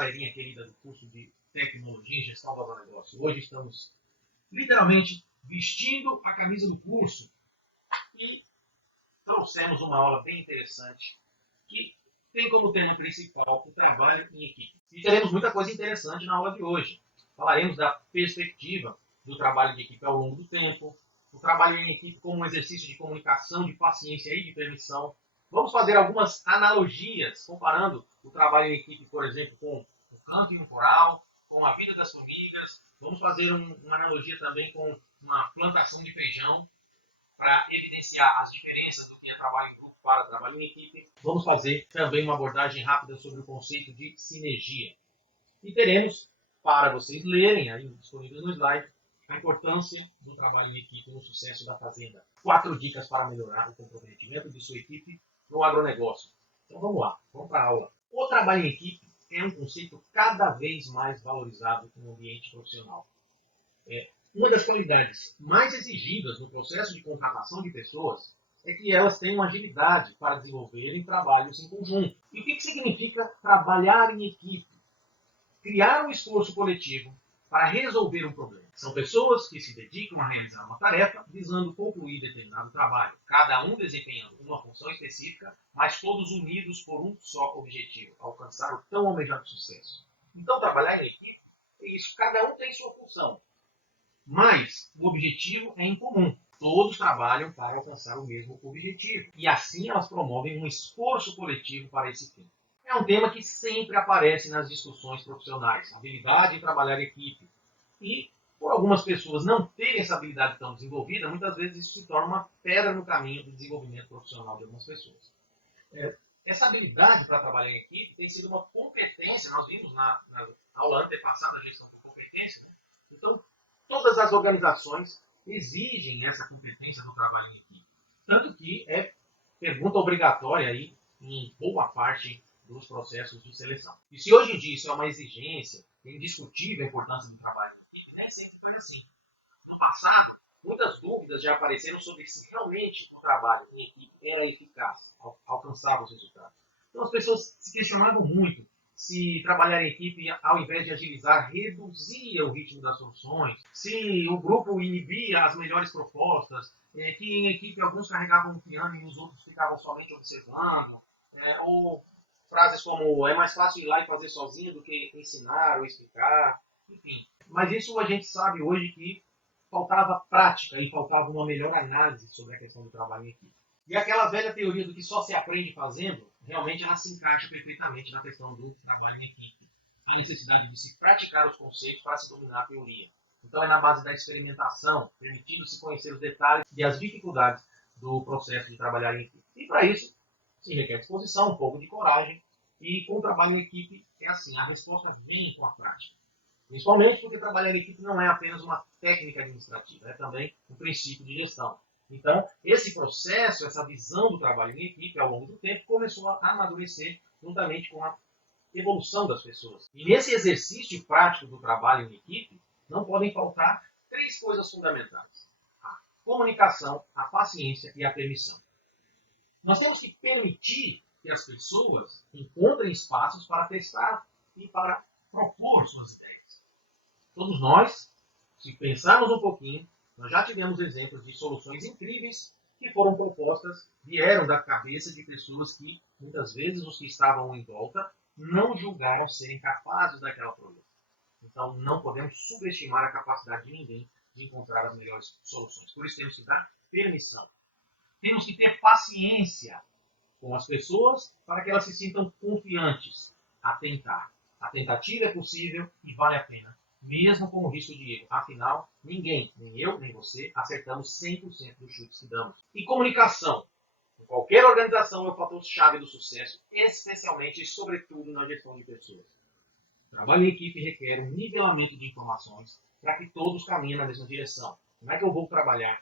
galerinha querida do curso de Tecnologia em Gestão do Agronegócio. Hoje estamos literalmente vestindo a camisa do curso e trouxemos uma aula bem interessante que tem como tema principal o trabalho em equipe. E teremos muita coisa interessante na aula de hoje. Falaremos da perspectiva do trabalho de equipe ao longo do tempo, o trabalho em equipe como um exercício de comunicação, de paciência e de permissão. Vamos fazer algumas analogias, comparando o trabalho em equipe, por exemplo, com o canto e um coral, com a vida das formigas. Vamos fazer uma analogia também com uma plantação de feijão, para evidenciar as diferenças do que é trabalho em grupo para trabalho em equipe. Vamos fazer também uma abordagem rápida sobre o conceito de sinergia. E teremos, para vocês lerem, aí disponíveis no slide, a importância do trabalho em equipe no sucesso da fazenda. 4 dicas para melhorar o comprometimento de sua equipe no agronegócio. Então vamos lá, vamos para a aula. O trabalho em equipe é um conceito cada vez mais valorizado no ambiente profissional. Uma das qualidades mais exigidas no processo de contratação de pessoas é que elas tenham agilidade para desenvolverem trabalhos em conjunto. E o que significa trabalhar em equipe? Criar um esforço coletivo para resolver um problema. São pessoas que se dedicam a realizar uma tarefa visando concluir determinado trabalho, cada um desempenhando uma função específica, mas todos unidos por um só objetivo, alcançar o tão almejado sucesso. Então, trabalhar em equipe é isso, cada um tem sua função, mas o objetivo é em comum. Todos trabalham para alcançar o mesmo objetivo. E assim elas promovem um esforço coletivo para esse fim. É um tema que sempre aparece nas discussões profissionais. A habilidade de trabalhar em equipe. E, por algumas pessoas não terem essa habilidade tão desenvolvida, muitas vezes isso se torna uma pedra no caminho do desenvolvimento profissional de algumas pessoas. Essa habilidade para trabalhar em equipe tem sido uma competência. Nós vimos na aula antepassada a gestão por competência. Né? Então, todas as organizações exigem essa competência no trabalho em equipe. Tanto que é pergunta obrigatória aí em boa parte dos processos de seleção. E se hoje em dia isso é uma exigência, é indiscutível a importância do trabalho em equipe, nem sempre foi assim. No passado, muitas dúvidas já apareceram sobre se realmente o trabalho em equipe era eficaz, alcançava os resultados. Então as pessoas se questionavam muito se trabalhar em equipe, ao invés de agilizar, reduzia o ritmo das soluções, se o grupo inibia as melhores propostas, que em equipe alguns carregavam o piano e os outros ficavam somente observando, ou frases como é mais fácil ir lá e fazer sozinho do que ensinar ou explicar, enfim. Mas isso a gente sabe hoje que faltava prática e faltava uma melhor análise sobre a questão do trabalho em equipe. E aquela velha teoria do que só se aprende fazendo, realmente ela se encaixa perfeitamente na questão do trabalho em equipe. A necessidade de se praticar os conceitos para se dominar a teoria. Então é na base da experimentação, permitindo-se conhecer os detalhes e as dificuldades do processo de trabalhar em equipe. E para isso, se requer disposição, um pouco de coragem. E com o trabalho em equipe é assim, a resposta vem com a prática. Principalmente porque trabalhar em equipe não é apenas uma técnica administrativa, é também um princípio de gestão. Então, esse processo, essa visão do trabalho em equipe, ao longo do tempo, começou a amadurecer juntamente com a evolução das pessoas. E nesse exercício prático do trabalho em equipe, não podem faltar 3 coisas fundamentais: a comunicação, a paciência e a permissão. Nós temos que permitir que as pessoas encontrem espaços para testar e para propor suas ideias. Todos nós, se pensarmos um pouquinho, nós já tivemos exemplos de soluções incríveis que foram propostas, vieram da cabeça de pessoas que, muitas vezes, os que estavam em volta, não julgaram serem capazes daquela proeza. Então, não podemos subestimar a capacidade de ninguém de encontrar as melhores soluções. Por isso, temos que dar permissão. Temos que ter paciência com as pessoas para que elas se sintam confiantes a tentar. A tentativa é possível e vale a pena, mesmo com o risco de erro. Afinal, ninguém, nem eu, nem você, acertamos 100% dos chutes que damos. E comunicação. Em qualquer organização é o fator-chave do sucesso, especialmente e sobretudo na gestão de pessoas. O trabalho em equipe requer um nivelamento de informações para que todos caminhem na mesma direção. Como é que eu vou trabalhar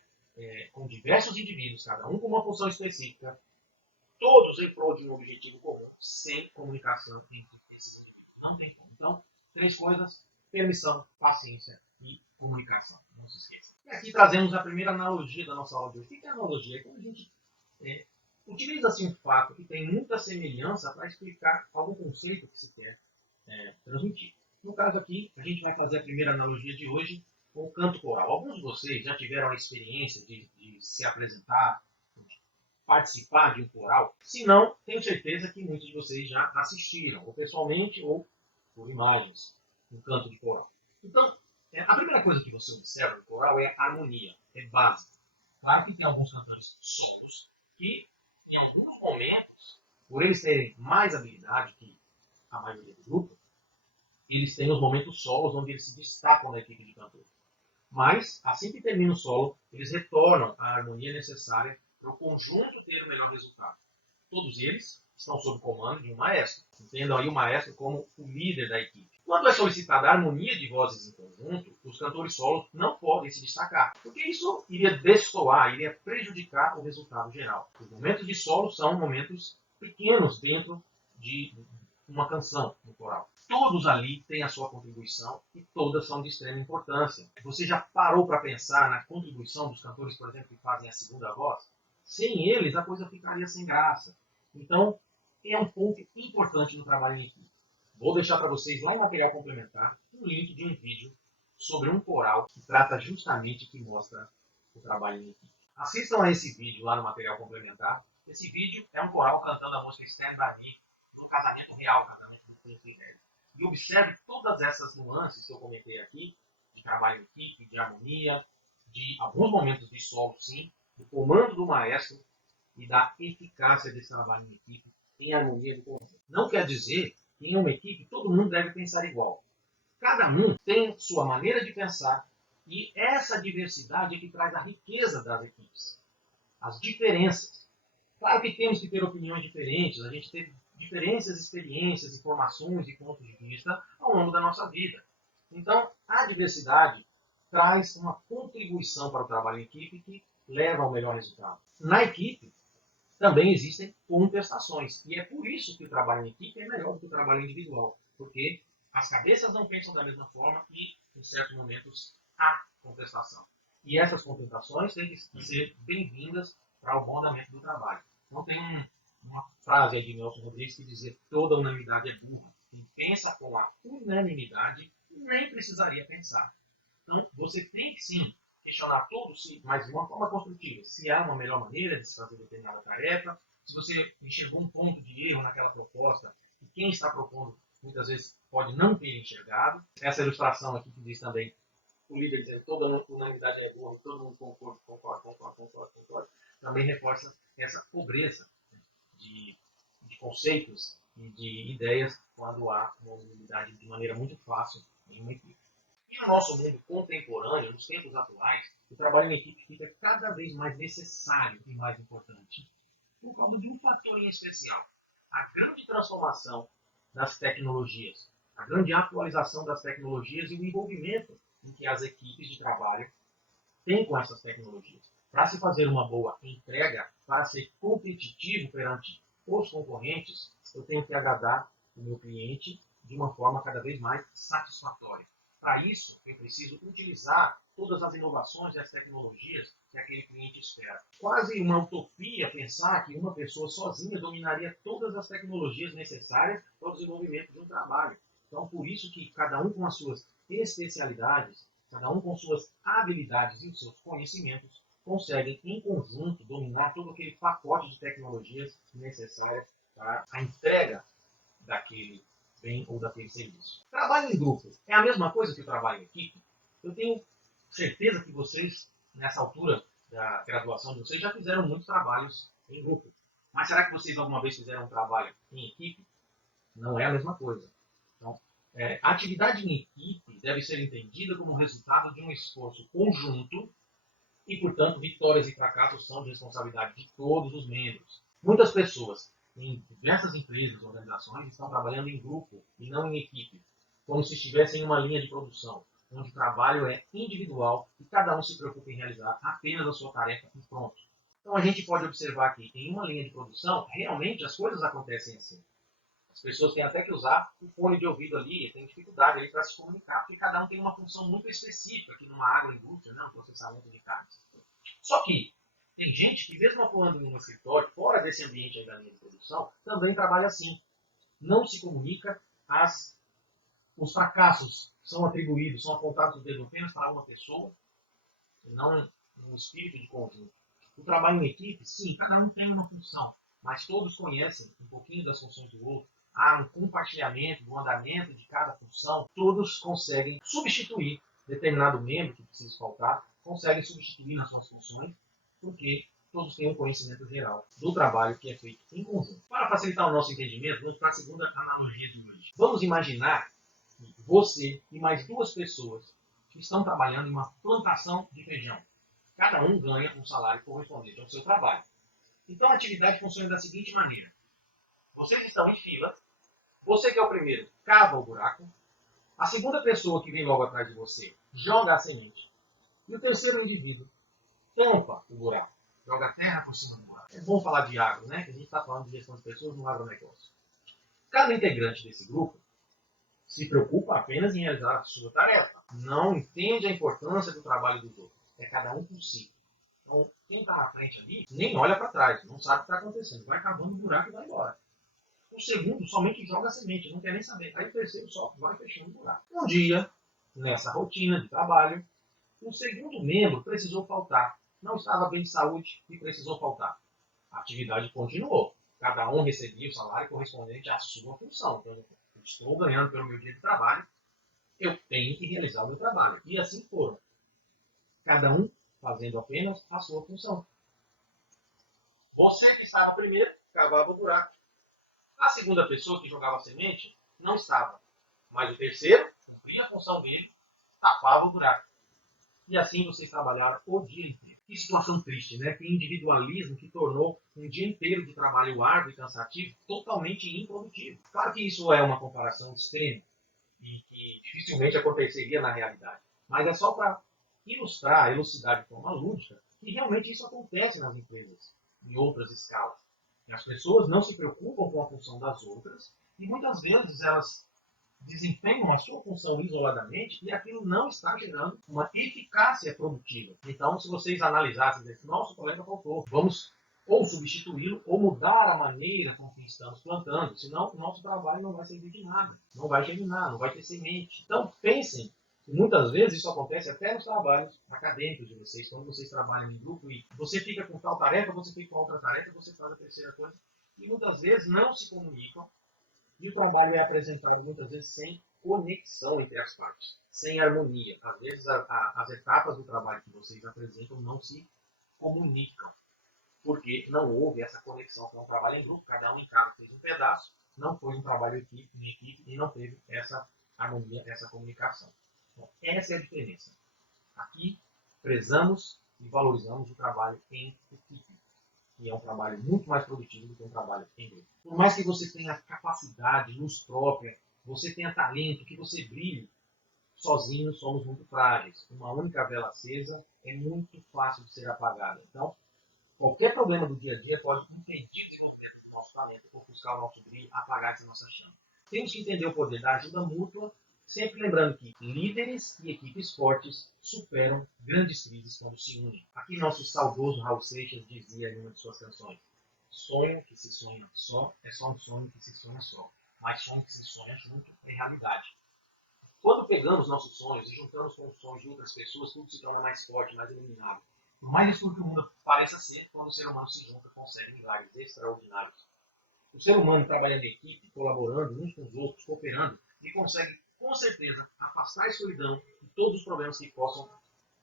com diversos indivíduos, cada um com uma função específica, todos em prol de um objetivo comum, sem comunicação entre esses indivíduos? Não tem como. Então, 3 coisas: permissão, paciência e comunicação. Não se esqueça. E aqui trazemos a primeira analogia da nossa aula de hoje. O que é analogia? É quando a gente utiliza assim, um fato que tem muita semelhança para explicar algum conceito que se quer transmitir. No caso aqui, a gente vai fazer a primeira analogia de hoje com o canto coral. Alguns de vocês já tiveram a experiência de se apresentar, de participar de um coral. Se não, tenho certeza que muitos de vocês já assistiram, ou pessoalmente ou por imagens, um canto de coral. Então, a primeira coisa que você observa no coral é a harmonia, é básica. Claro que tem alguns cantores solos que, em alguns momentos, por eles terem mais habilidade que a maioria do grupo, eles têm os momentos solos onde eles se destacam da equipe de cantores. Mas, assim que termina o solo, eles retornam à harmonia necessária para o conjunto ter o melhor resultado. Todos eles estão sob comando de um maestro. Entendam aí o maestro como o líder da equipe. Quando é solicitada a harmonia de vozes em conjunto, os cantores solos não podem se destacar, porque isso iria destoar, iria prejudicar o resultado geral. Os momentos de solo são momentos pequenos dentro de uma canção no coral. Todos ali têm a sua contribuição e todas são de extrema importância. Você já parou para pensar na contribuição dos cantores, por exemplo, que fazem a segunda voz? Sem eles, a coisa ficaria sem graça. Então, é um ponto importante no trabalho em equipe. Vou deixar para vocês lá em material complementar um link de um vídeo sobre um coral que trata justamente, que mostra o trabalho em equipe. Assistam a esse vídeo lá no material complementar. Esse vídeo é um coral cantando a música Stand By Me no casamento real, casamento do príncipe velho. E observe todas essas nuances que eu comentei aqui, de trabalho em equipe, de harmonia, de alguns momentos de solo, sim, do comando do maestro e da eficácia desse trabalho em equipe em harmonia do conjunto. Não quer dizer que em uma equipe todo mundo deve pensar igual. Cada um tem sua maneira de pensar e essa diversidade é que traz a riqueza das equipes. As diferenças. Claro que temos que ter opiniões diferentes, a gente teve diferentes experiências, informações e pontos de vista ao longo da nossa vida. Então, a diversidade traz uma contribuição para o trabalho em equipe que leva ao melhor resultado. Na equipe, também existem contestações. E é por isso que o trabalho em equipe é melhor do que o trabalho individual. Porque as cabeças não pensam da mesma forma e, em certos momentos, há contestação. E essas contestações têm que ser bem-vindas para o bom andamento do trabalho. Não tem uma frase aí de Nelson Rodrigues que diz que toda unanimidade é burra. Quem pensa com a unanimidade nem precisaria pensar. Então, você tem que sim questionar todos, mas de uma forma construtiva. Se há uma melhor maneira de se fazer determinada tarefa, se você enxergou um ponto de erro naquela proposta, e quem está propondo muitas vezes pode não ter enxergado. Essa ilustração aqui que diz também, o líder dizendo toda unanimidade é boa, todo mundo concorda, também reforça essa pobreza de conceitos e de ideias quando há uma unanimidade de maneira muito fácil em uma equipe. E no nosso mundo contemporâneo, nos tempos atuais, o trabalho em equipe fica cada vez mais necessário e mais importante por causa de um fator em especial. A grande transformação das tecnologias, a grande atualização das tecnologias e o envolvimento em que as equipes de trabalho têm com essas tecnologias. Para se fazer uma boa entrega, para ser competitivo perante os concorrentes, eu tenho que agradar o meu cliente de uma forma cada vez mais satisfatória. Para isso, eu preciso utilizar todas as inovações e as tecnologias que aquele cliente espera. Quase uma utopia pensar que uma pessoa sozinha dominaria todas as tecnologias necessárias para o desenvolvimento de um trabalho. Então, por isso que cada um com as suas especialidades, cada um com suas habilidades e os seus conhecimentos, conseguem, em conjunto, dominar todo aquele pacote de tecnologias necessárias para a entrega daquele bem ou daquele serviço. Trabalho em grupo é a mesma coisa que o trabalho em equipe? Eu tenho certeza que vocês, nessa altura da graduação de vocês, já fizeram muitos trabalhos em grupo. Mas será que vocês alguma vez fizeram um trabalho em equipe? Não é a mesma coisa. Então, a atividade em equipe deve ser entendida como resultado de um esforço conjunto e, portanto, vitórias e fracassos são de responsabilidade de todos os membros. Muitas pessoas em diversas empresas, organizações, estão trabalhando em grupo e não em equipe, como se estivessem em uma linha de produção, onde o trabalho é individual e cada um se preocupa em realizar apenas a sua tarefa e pronto. Então a gente pode observar que em uma linha de produção, realmente as coisas acontecem assim. As pessoas têm até que usar o fone de ouvido ali, tem dificuldade ali para se comunicar, porque cada um tem uma função muito específica aqui numa agroindústria, né, um processamento de carnes. Só que tem gente que, mesmo atuando em um escritório, fora desse ambiente aí da linha de produção, também trabalha assim. Não se comunica, as Os fracassos são atribuídos, são apontados o dedo apenas para uma pessoa, e não um espírito de conjunto. O trabalho em equipe, sim, cada um tem uma função, mas todos conhecem um pouquinho das funções do outro. Há um compartilhamento do andamento de cada função. Todos conseguem substituir determinado membro que precisa faltar, conseguem substituir nas suas funções, porque todos têm um conhecimento geral do trabalho que é feito em conjunto. Para facilitar o nosso entendimento, vamos para a segunda analogia de hoje. Vamos imaginar que você e mais duas pessoas que estão trabalhando em uma plantação de feijão. Cada um ganha um salário correspondente ao seu trabalho. Então a atividade funciona da seguinte maneira. Vocês estão em fila, você que é o primeiro cava o buraco, a segunda pessoa que vem logo atrás de você joga a semente, e o terceiro indivíduo tampa o buraco, joga a terra por cima do buraco. É bom falar de agro, né? Que a gente está falando de gestão de pessoas no agronegócio. Cada integrante desse grupo se preocupa apenas em realizar a sua tarefa. Não entende a importância do trabalho dos outros. É cada um por si. Então, quem está na frente ali nem olha para trás, não sabe o que está acontecendo. Vai cavando o buraco e vai embora. O segundo somente joga a semente, não quer nem saber. Aí o terceiro só vai fechando o buraco. Um dia, nessa rotina de trabalho, o segundo membro precisou faltar. Não estava bem de saúde e precisou faltar. A atividade continuou. Cada um recebia o salário correspondente à sua função. Então, eu estou ganhando pelo meu dia de trabalho, eu tenho que realizar o meu trabalho. E assim foram. Cada um fazendo apenas a sua função. Você que estava primeiro, cavava o buraco. A segunda pessoa que jogava a semente não estava. Mas o terceiro cumpria a função dele, tapava o buraco. E assim vocês trabalharam o dia inteiro. Que situação triste, né? Que individualismo que tornou um dia inteiro de trabalho árduo e cansativo totalmente improdutivo. Claro que isso é uma comparação extrema e que dificilmente aconteceria na realidade. Mas é só para ilustrar, elucidar de forma lúdica que realmente isso acontece nas empresas em outras escalas. E as pessoas não se preocupam com a função das outras e muitas vezes elas desempenham a sua função isoladamente e aquilo não está gerando uma eficácia produtiva. Então, se vocês analisassem esse nosso colega faltou, vamos ou substituí-lo ou mudar a maneira com que estamos plantando, senão o nosso trabalho não vai servir de nada, não vai germinar, não vai ter semente. Então, pensem, e muitas vezes isso acontece até nos trabalhos acadêmicos de vocês, quando vocês trabalham em grupo e você fica com tal tarefa, você fica com outra tarefa, você faz a terceira coisa, e muitas vezes não se comunicam. E o trabalho é apresentado muitas vezes sem conexão entre as partes, sem harmonia. Às vezes as etapas do trabalho que vocês apresentam não se comunicam, porque não houve essa conexão com o trabalho em grupo, cada um em casa fez um pedaço, não foi um trabalho em equipe e não teve essa harmonia, essa comunicação. Bom, essa é a diferença. Aqui prezamos e valorizamos o trabalho em equipe, que é um trabalho muito mais produtivo do que um trabalho em grupo. Por mais que você tenha capacidade, luz própria, você tenha talento, que você brilhe, sozinhos somos muito frágeis. Uma única vela acesa é muito fácil de ser apagada. Então, qualquer problema do dia a dia pode impedir o desenvolvimento do nosso talento, ofuscar o nosso brilho, apagar essa nossa chama. Temos que entender o poder da ajuda mútua, sempre lembrando que líderes e equipes fortes superam grandes crises quando se unem. Aqui nosso saudoso Raul Seixas dizia em uma de suas canções: sonho que se sonha só é só um sonho que se sonha só, mas sonho que se sonha junto é realidade. Quando pegamos nossos sonhos e juntamos com os sonhos de outras pessoas, tudo se torna mais forte, mais iluminado. Por mais escuro que o mundo pareça ser, quando o ser humano se junta, consegue milagres extraordinários. O ser humano trabalhando em equipe, colaborando uns com os outros, cooperando, ele consegue, com certeza, afastar a escuridão e todos os problemas que possam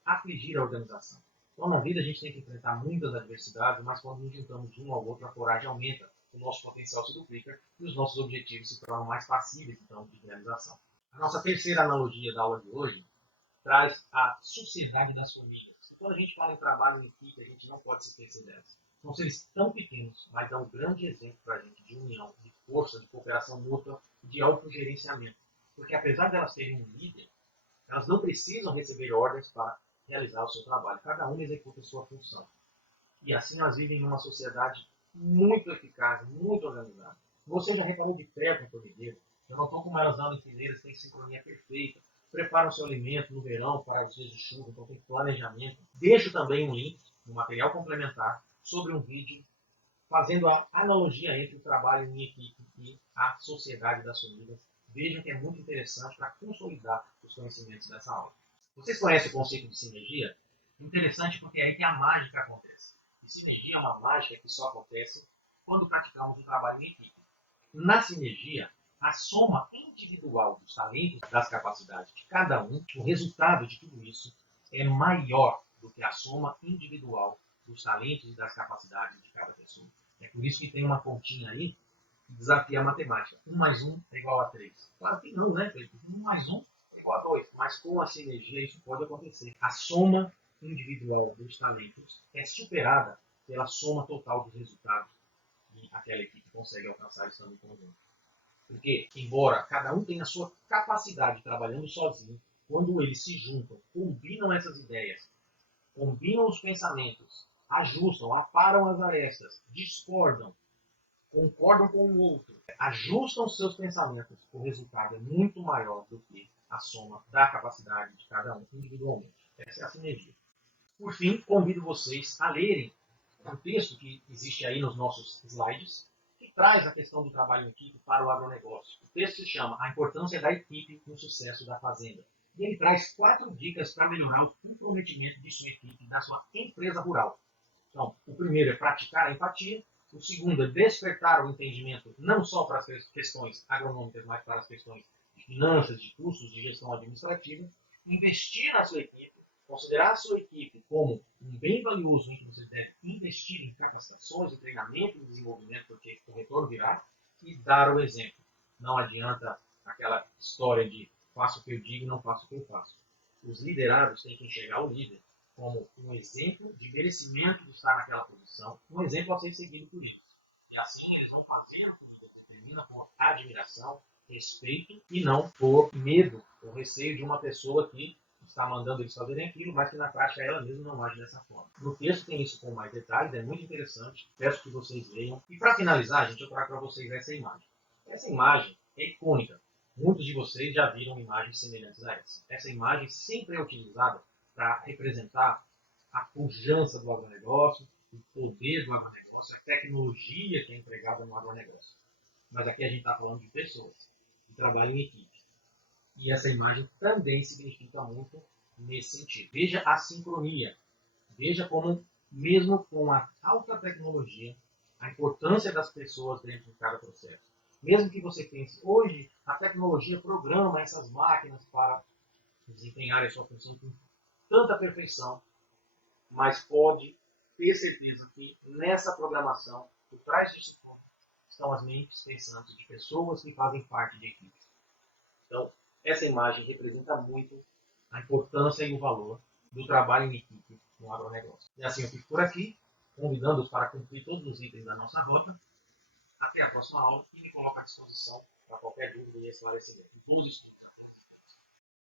afligir a organização. Então, na vida, a gente tem que enfrentar muitas adversidades, mas quando nos juntamos um ao outro, a coragem aumenta, o nosso potencial se duplica e os nossos objetivos se tornam mais passíveis, então, de realização. A nossa terceira analogia da aula de hoje traz a sociedade das famílias. E quando a gente fala em trabalho em equipe, a gente não pode se esquecer delas. São seres tão pequenos, mas dão um grande exemplo para a gente de união, de força, de cooperação mútua e de autogerenciamento. Porque apesar de elas terem um líder, elas não precisam receber ordens para realizar o seu trabalho. Cada uma executa a sua função. E assim elas vivem em uma sociedade muito eficaz, muito organizada. Você já reparou de perto no corrideiro? Eu notou como elas andam em fileiras, têm sincronia perfeita, preparam seu alimento no verão para os dias de chuva, então tem planejamento. Deixo também um link no material complementar sobre um vídeo fazendo a analogia entre o trabalho em equipe e a sociedade das famílias Vejam que é muito interessante para consolidar os conhecimentos dessa aula. Vocês conhecem o conceito de sinergia? Interessante porque é aí que a mágica acontece. E sinergia é uma mágica que só acontece quando praticamos um trabalho em equipe. Na sinergia, a soma individual dos talentos, das capacidades de cada um, o resultado de tudo isso é maior do que a soma individual dos talentos e das capacidades de cada pessoa. É por isso que tem uma continha aí que desafia a matemática. 1 mais 1 é igual a 3. Claro que não, né, Felipe? 1 mais 1 é igual a 2. Mas com a sinergia isso pode acontecer. A soma individual dos talentos é superada pela soma total dos resultados que aquela equipe consegue alcançar estando em conjunto. Porque, embora cada um tenha a sua capacidade trabalhando sozinho, quando eles se juntam, combinam essas ideias, combinam os pensamentos, ajustam, aparam as arestas, discordam, concordam com o outro, ajustam seus pensamentos, o resultado é muito maior do que a soma da capacidade de cada um individualmente. Essa é a sinergia. Por fim, convido vocês a lerem o texto que existe aí nos nossos slides, que traz a questão do trabalho em equipe para o agronegócio. O texto se chama A Importância da Equipe no Sucesso da Fazenda. E ele traz 4 dicas para melhorar o comprometimento de sua equipe na sua empresa rural. Então, o primeiro é praticar a empatia. O segundo é despertar o entendimento não só para as questões agronômicas, mas para as questões de finanças, de custos, de gestão administrativa. Investir na sua equipe, considerar a sua equipe como um bem valioso em que você deve investir em capacitações, em treinamento e desenvolvimento, porque o retorno virá, e dar o exemplo. Não adianta aquela história de faço o que eu digo e não faço o que eu faço. Os liderados têm que enxergar o líder como um exemplo de merecimento de estar naquela posição, um exemplo a ser seguido por eles. E assim eles vão fazendo com que você termina com admiração, respeito e não por medo ou receio de uma pessoa que está mandando eles fazerem aquilo, mas que na prática ela mesma não age dessa forma. No texto tem isso com mais detalhes, é muito interessante, peço que vocês leiam. E para finalizar, gente, eu trago para vocês essa imagem. Essa imagem é icônica. Muitos de vocês já viram imagens semelhantes a essa. Essa imagem sempre é utilizada para representar a pujança do agronegócio, o poder do agronegócio, a tecnologia que é empregada no agronegócio. Mas aqui a gente está falando de pessoas, de trabalho em equipe. E essa imagem também se identifica muito nesse sentido. Veja a sincronia. Veja como, mesmo com a alta tecnologia, a importância das pessoas dentro de cada processo. Mesmo que você pense, hoje a tecnologia programa essas máquinas para desempenhar a sua função com tanta perfeição, mas pode ter certeza que nessa programação, por trás disso estão as mentes pensantes de pessoas que fazem parte de equipes. Então, essa imagem representa muito a importância e o valor do trabalho em equipe no agronegócio. E assim eu fico por aqui, convidando-os para cumprir todos os itens da nossa rota. Até a próxima aula e me coloco à disposição para qualquer dúvida e esclarecimento.